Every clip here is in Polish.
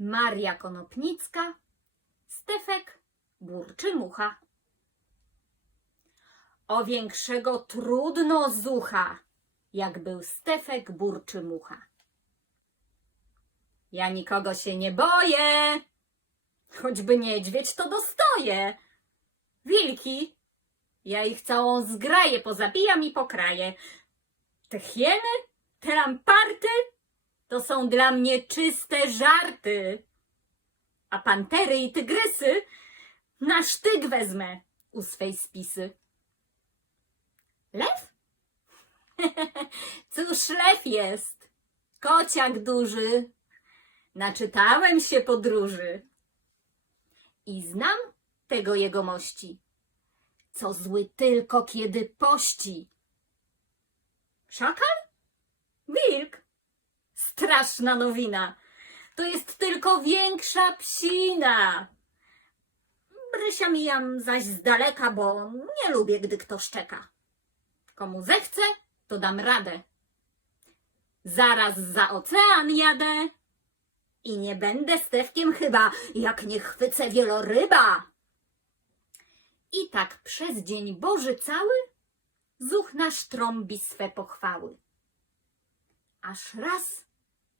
Maria Konopnicka, Stefek burczy mucha. O większego trudno zucha, jak był Stefek burczy mucha. Ja nikogo się nie boję, choćby niedźwiedź to dostoję. Wilki, ja ich całą zgraję pozabijam i pokraję. Te hieny, te lamparty, to są dla mnie czyste żarty. A pantery i tygrysy na sztyk wezmę u swej spisy. Lew? Cóż lew jest? Kociak duży. Naczytałem się podróży. I znam tego jegomości, co zły tylko kiedy pości. Szakal? Wilk? Straszna nowina. To jest tylko większa psina. Brysia mijam zaś z daleka, bo nie lubię, gdy ktoś czeka. Komu zechce, to dam radę. Zaraz za ocean jadę i nie będę stewkiem chyba, jak nie chwycę wieloryba. I tak przez dzień Boży cały zuch nasz trąbi swe pochwały. Aż raz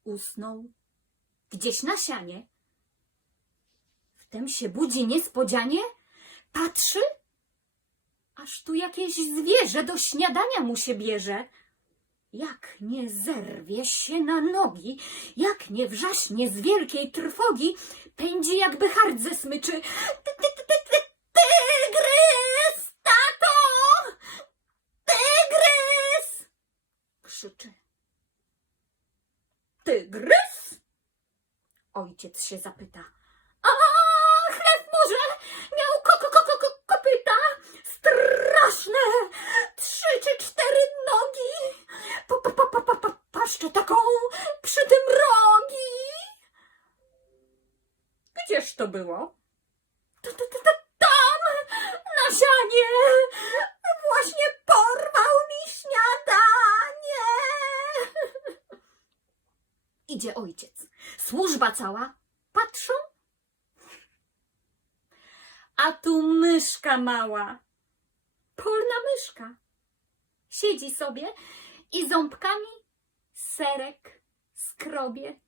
usnął gdzieś na sianie. Wtem się budzi niespodzianie, patrzy, aż tu jakieś zwierzę do śniadania mu się bierze. Jak nie zerwie się na nogi, jak nie wrzaśnie z wielkiej trwogi, pędzi jakby hart ze smyczy. Ty, ty, ty, ty, ty, tygrys, tato! Tygrys! Krzyczy. Tygrys? Ojciec się zapyta. A, chleb może miał ko, ko, ko, ko, ko, kopyta? Straszne! Trzy czy cztery nogi! Pa, pa, pa, pa, pa, pa, paszczę taką przy tym rogi! Gdzież to było? T, t, t, t, tam! Na sianie! Idzie ojciec. Służba cała. Patrzą. A tu myszka mała. Polna myszka. Siedzi sobie i ząbkami serek skrobie.